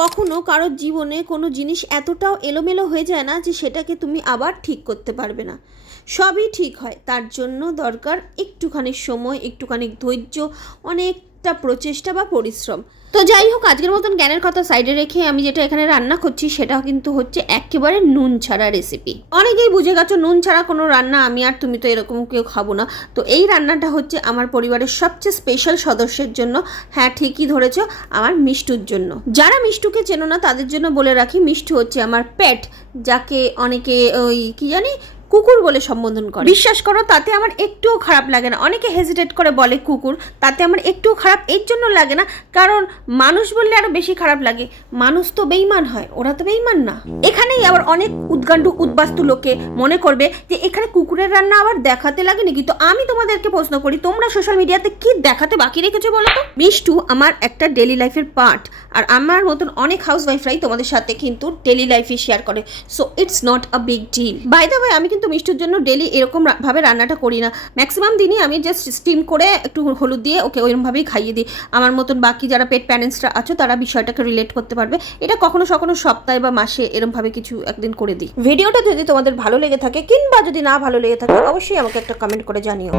কখনো কারোর জীবনে কোনো জিনিস এতটাও এলোমেলো হয়ে যায় না যে সেটাকে তুমি আবার ঠিক করতে পারবে না। সবই ঠিক হয়, তার জন্য দরকার একটুখানি সময়, একটুখানি ধৈর্য, অনেকটা প্রচেষ্টা বা পরিশ্রম। তো যাই হোক, আজকের মতন জ্ঞানের কথা সাইডে রেখে আমি যেটা এখানে রান্না করছি সেটা কিন্তু হচ্ছে একেবারে নুন ছাড়া রেসিপি। অনেকেই বুঝে গেছো নুন ছাড়া কোনো রান্না আমি আর তুমি তো এরকম কেউ খাবো না। তো এই রান্নাটা হচ্ছে আমার পরিবারের সবচেয়ে স্পেশাল সদস্যের জন্য। হ্যাঁ, ঠিকই ধরেছো, আমার মিষ্টুর জন্য। যারা মিষ্টুকে চেনো না তাদের জন্য বলে রাখি, মিষ্টু হচ্ছে আমার পেট, যাকে অনেকে ওই কি জানি কুকুর বলে সম্বোধন করে। বিশ্বাস করো, তাতে আমার একটুও খারাপ লাগে না। অনেকে হেজিটেট করে বলে কুকুর, তাতে আমার একটুও খারাপ এর জন্য লাগে না, কারণ মানুষ বললে আরো বেশি খারাপ লাগে। মানুষ তো বেইমান হয়, ওরা তো বেইমান না। এখানেই আবার অনেক উদ্গান্ডু উদ্বাস্তু লোকে মনে করবে যে এখানে কুকুরের রান্না আবার দেখাতে লাগে নাকি। তো আমি তোমাদেরকে প্রশ্ন করি, তোমরা সোশ্যাল মিডিয়াতে কি দেখাতে বাকি রেখেছো বলো তো? মিষ্টু আমার একটা ডেলি লাইফের পার্ট, আর আমার মতন অনেক হাউস ওয়াইফরাই তোমাদের সাথে কিন্তু ডেলি লাইফে শেয়ার করে। So it's not a big deal. By the way, আমি কিন্তু মিষ্টুর জন্য ডেলি এরকম ভাবে রান্নাটা করি না। ম্যাক্সিমাম দিনই আমি জাস্ট স্টিম করে একটু হলুদ দিয়ে ওকে ওইরকমভাবেই খাইয়ে দিই। আমার মতন বাকি যারা পেট প্যারেন্টসরা আছো তারা বিষয়টাকে রিলেট করতে পারবে। এটা কখনো কখনো সপ্তাহে বা মাসে এরকমভাবে কিছু একদিন করে দিই। ভিডিওটা যদি তোমাদের ভালো লেগে থাকে কিংবা যদি না ভালো লেগে থাকে অবশ্যই আমাকে একটা কমেন্ট করে জানিও।